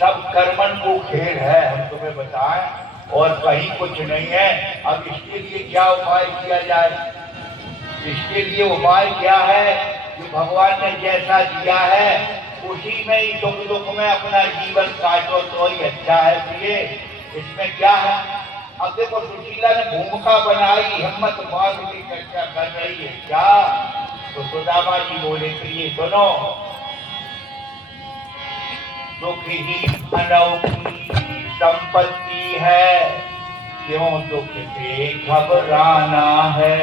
सब कर्मन को खेल है, हम तुम्हें बताएं, और कहीं कुछ नहीं है। अब इसके लिए क्या उपाय किया जाए? इसके लिए उपाय क्या है? जो भगवान ने जैसा दिया है उसी में ही सुख दुख में अपना जीवन काटो तो ही अच्छा है। प्रिय, इसमें क्या है? अब देखो, सुशीला ने भूमिका बनाई, हिम्मत बांध की चर्चा कर रही है क्या? तो सुदामा जी बोले, प्रिय सुनो, दुख ही अनौखी संपत्ति है, क्यों दुख से घबराना है।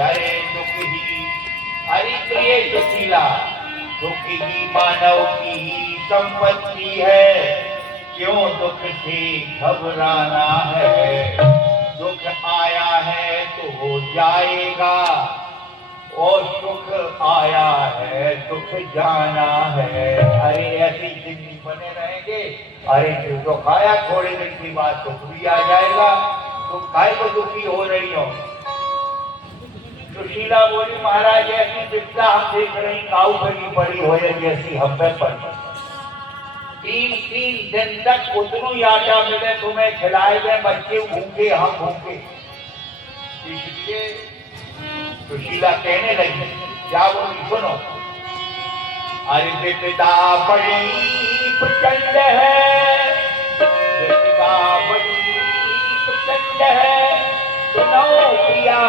अरे दुख ही, अरे प्रिय सुशीला, दुख ही मानव की संपत्ति है, क्यों दुख से घबराना है। दुख आया है तो हो जाएगा, और सुख आया है दुख जाना है। अरे ऐसी जिंदगी बने रहेंगे? अरे जो दुख आया थोड़े दिन की बात दुख भी आ जाएगा। तुम काय को दुखी हो रही हो? सुशीला बोली, महाराज ऐसी विपदा हम देख रही, काऊ बनी पड़ी हो जैसी हम पे पड़ी। 3 दिन तक उतनी आटा मिले तुम्हें खिलाए गए, बच्चे भूखे हम भूखे। इसलिए सुशीला कहने लगी, क्या बोली सुनो, अरे विपदा बड़ी प्रचंड है, विपदा बड़ी प्रचंड है, सुनो प्रिया,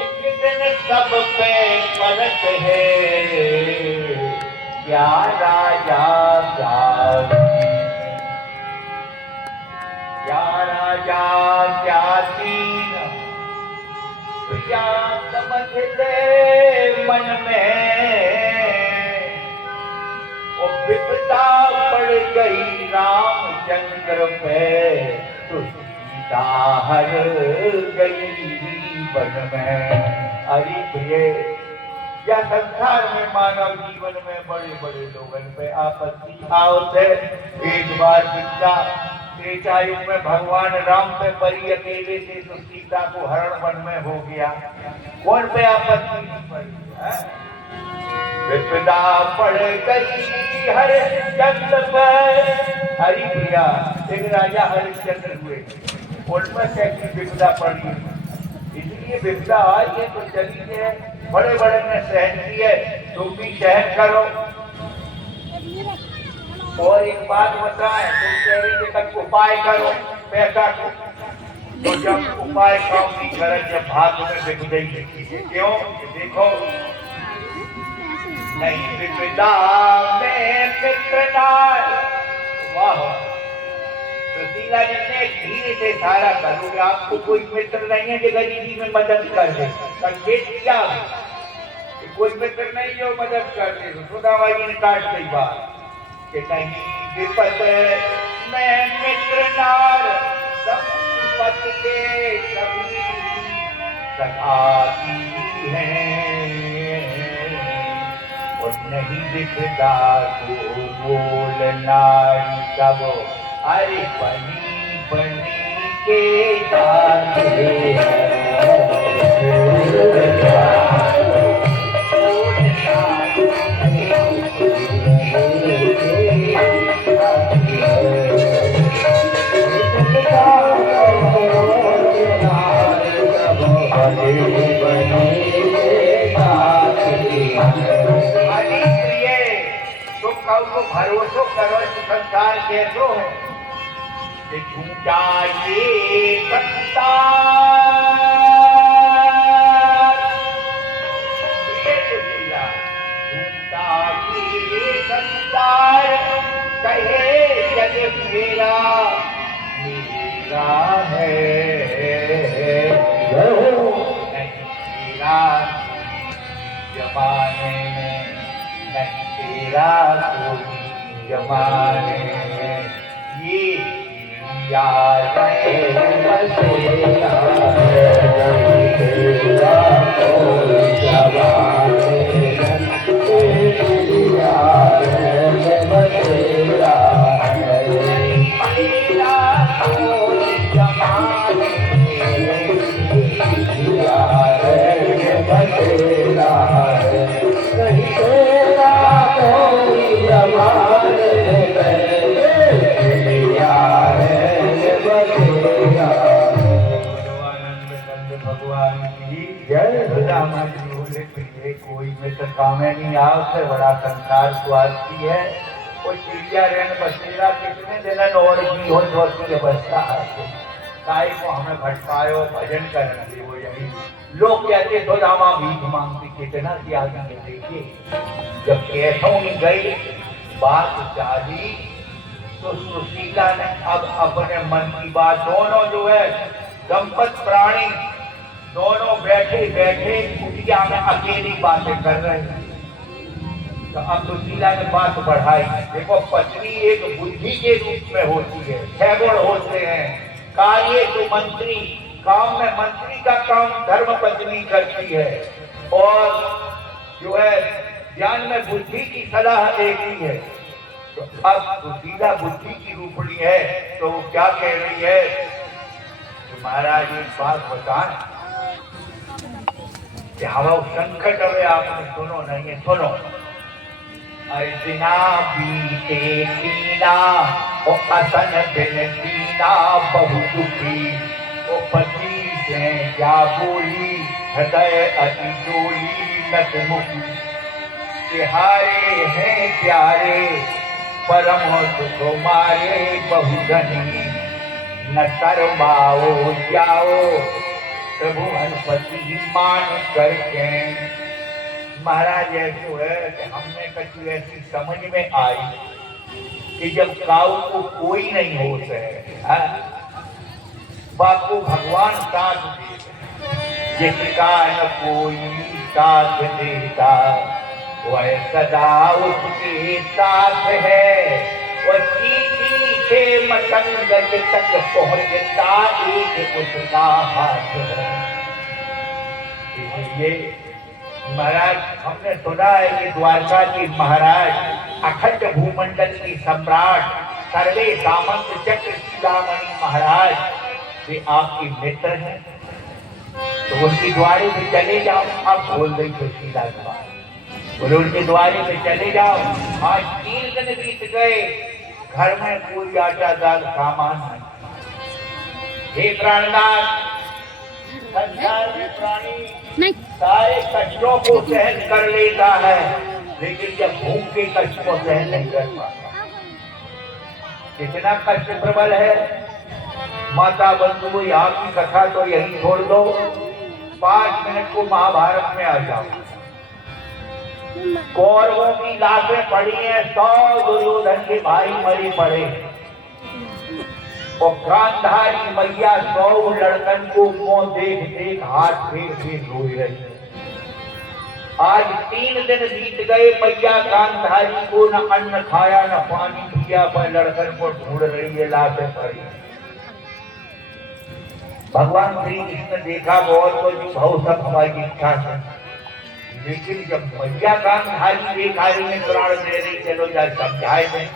एक दिन सब पे परत है, क्या राजा क्या राजा क्या दीन, प्रिया समझ दे मन में, वो विपदा पड़ गई रामचंद्र पे, तो सीता हर गई वन में। अरे प्रिय, या संसार में मानव जीवन में बड़े बड़े लोगों पे आपत्ति आवते। एक बार विपदा त्रेता युग में भगवान राम पे परी अकेले से, तो सीता को हरण वन में हो गया। कौन पे आपत्ति पड़ी है? विपदा पड़ गई हरिश्चंद्र पर। हरि प्रिया, एक राजा हरिश्चंद्र हुए, उन पर कैसी विपदा पड़ी? इसलिए विपदा आई है तो चली है, बड़े बड़े ने सहन की है, तुम भी सहन करो। और एक बात बताएं, तुम कह रही तक उपाय करो पैसा को, तो जब उपाय काम नहीं करे, जब भाग में बिक गई, क्यों? देखो, नहीं विपदा में मित्र नार, वाह, सुशीला जी ने धीरे से सारा करोगे, आपको कोई मित्र नहीं है जो गरीबी में मदद कर दे, संकेत किया कोई मित्र नहीं जो मदद कर दे। सुदामा जी ने काट दी बात कि नहीं विपद में मित्र नार, संपत के सभी सखाती हैं, और नहीं विपदा को बोलना सब, अरे बनी बनी के जाते भरोसा करो, संसार कैसो है कि झूठा ये संसार, झूठा ये संसार, कहे जग मेरा मेरा है, नहीं मेरा जमाने में, नहीं तेरा कोई जमाने में, ये याद तेरा प्रिय कोई मित्र कामे नहीं आओ से बड़ा संसार स्वार्थी है। वो चिड़िया रेन बसेरा कितने दिन और की हो जो की अवस्था है काय को हमें भटकायो भजन करने वो यही लोग कहते तो रामा भीख मांगती कितना त्यागी है। देखिए जब कैसों में गई बात चाही तो सुशीला ने अब अपने मन की बात दोनों जो है दंपत प्राणी दोनों बैठे बैठे कुटिया में अकेली बातें कर रहे हैं। तो अब सुशीला ने बात बढ़ाई। देखो पत्नी एक बुद्धि के रूप में होती है, 6 गुण होते हैं। कार्य तो मंत्री काम में मंत्री का काम धर्म पत्नी करती है और जो है ज्ञान में बुद्धि की सलाह देती है। तो अब सुशीला बुद्धि की रूपणी है तो वो क्या कह रही है कि महाराज एक बात बताएं कि हवा संकट है आपने सुनो नहीं है सुनो। अर्जुना बीते दीना ओ असन बिन दीना बहु दुखी ओ पति से क्या बोली हृदय अति डोली नत मुखी तिहारे हैं प्यारे परम सुख मारे बहु धनी न शर्माओ जाओ प्रभु हनुपति मान करके। महाराज ऐसे है कि हमने कभी ऐसी समझ में आई कि जब काऊ को कोई नहीं होता है बाप को भगवान साथ दे जिसका न कोई साथ देता वह सदा उसके साथ है वह चीटी से मतंगज तक पहुंचता एक उसका हाथ है। इसलिए महाराज हमने सुना है कि द्वारका की महाराज अखंड भूमंडल की सम्राट सर्वे सामंत चक्र चूड़ामणि महाराज वे आपकी मित्र हैं तो उनके द्वारे पे चले जाओ। अब बोल रही सुशीला बोले उनके द्वारे पे चले जाओ। आज 3 दिन बीत गए घर में कोई आटा दाल सामान नहीं। हे प्राणनाथ संसार में प्राणी सारे कष्टों को सहन कर लेता है लेकिन जब भूख के कष्ट को सहन नहीं कर पाता। कितना कष्ट प्रबल है। माता बंधु आपकी कथा तो यही छोड़ दो 5 मिनट को महाभारत में आ जाओ। कौरवों की लाशें पड़ी हैं 100 दुर्योधन के भाई मरे पड़े और गांधारी मैया 100 लड़कन को मुंह देख देख हाथ फेर फेर रोई रही। आज 3 दिन बीत गए मैया गांधारी को न अन्न खाया न पानी पिया पर लड़कन को ढूंढ रही है लाशें पड़ी। भगवान श्री कृष्ण देखा बहुत कुछ भाव सब हमारी इच्छा से लेकिन जब मैया गांधारी देखा में प्राण दे रही चलो जा समझाए में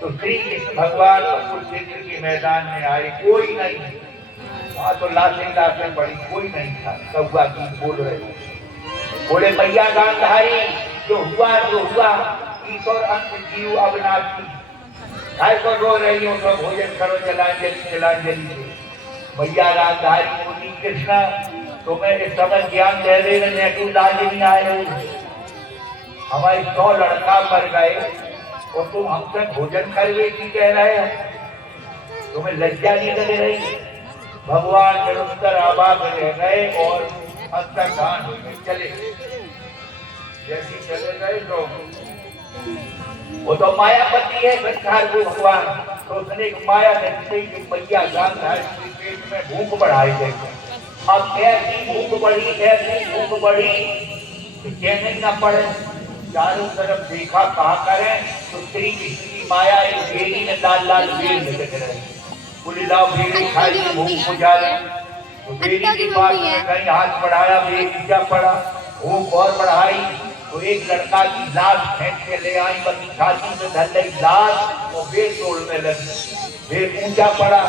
तो श्री कृष्ण भगवान कुरुक्षेत्र के मैदान में आए। कोई नहीं वहां तो लाशें पड़ी कोई नहीं था। कौआ की बोल रहे बोले मैया गांधारी जो हुआ ईश्वर अंत जीव अविनाशी काय को रो रही हो तो भोजन करो जलांजलि। मैया गांधारी बोली कृष्ण तुम्हें इस समय ज्ञान दे रहे तू लाज नहीं आए। हमारे 100 लड़का मर गए और तुम हमसे भोजन करवे की कह रहे हैं। तुम्हें लज्जा नहीं लग रही। भगवान निरंतर आबाद रह गए और अंतर्धान हो गए चले। जैसे चले गए लोग वो तो मायापति है संसार को भगवान तो उसने माया नहीं मैया गांधारी के पेट में भूख बढ़ाई गई। अब ऐसी भूख बढ़ी कहने न पड़े। चारों तरफ देखा कहा करें तो श्री कृष्ण की माया एक बेड़ी में लाल बेड़ लटक रही। बोले लाओ बेड़ी खाई भूख बुझा ले तो बेड़ी के पास में कहीं हाथ बढ़ाया बेड़ी नीचा पड़ा भूख और बढ़ाई तो एक लड़का की लाश फेंक के ले आई। बल्कि छाती में धर ली लाश और बेड़ तोड़ने लगी। बेड़ ऊंचा पड़ा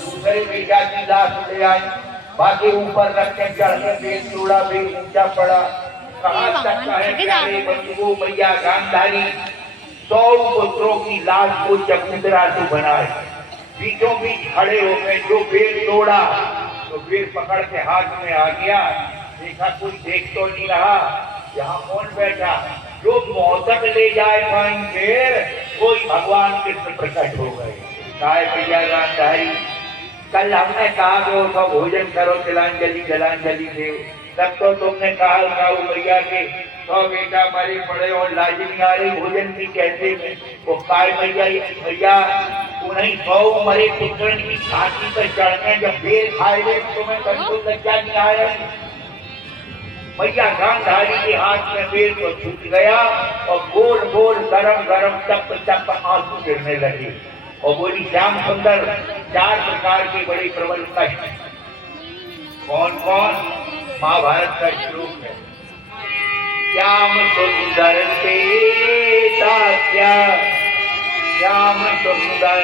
दूसरे बेटा की लाश ले आई बाकी ऊपर रख के चढ़ के बेड़ तोड़ा बेड़ ऊंचा पड़ा। कहाँ तक है बंधुओं मैया गांधारी 100 पुत्रों की लाश को चबूतरा से बनाए बीचों बीच खड़े हो गए। जो बेड़ तोड़ा तो बेड़ पकड़ के हाथ में आ गया। देखा कोई देख तो नहीं रहा यहाँ कौन बैठा? जो मोदक ले जाए पानी फिर कोई भगवान कृष्ण प्रकट हो गए। काय भैया गांधारी, कल हमने कहा कि उसका भोजन करो तिलांजलि जलांजलि से, तब तो तुमने कहा काऊ भैया के तो बेटा मरे पड़े और लाज नहीं आ रही भोजन की कैसे में। वो काय भैया भैया उन्हीं 100 मरे पुत्र की छाती पर चढ़ने जब बेर खाए गए तुम्हें कंट्रोल लज्जा नहीं आ रही। भैया गांधारी के हाथ में बेर को छूट गया और गोल गोल गरम गरम चप चप आंसू गिरने लगे और बोली श्याम सुंदर 4 प्रकार के बड़े प्रबल कष्ट। कौन कौन? महाभारत का श्लोक है। श्याम सुंदर के दास्या, श्याम सुंदर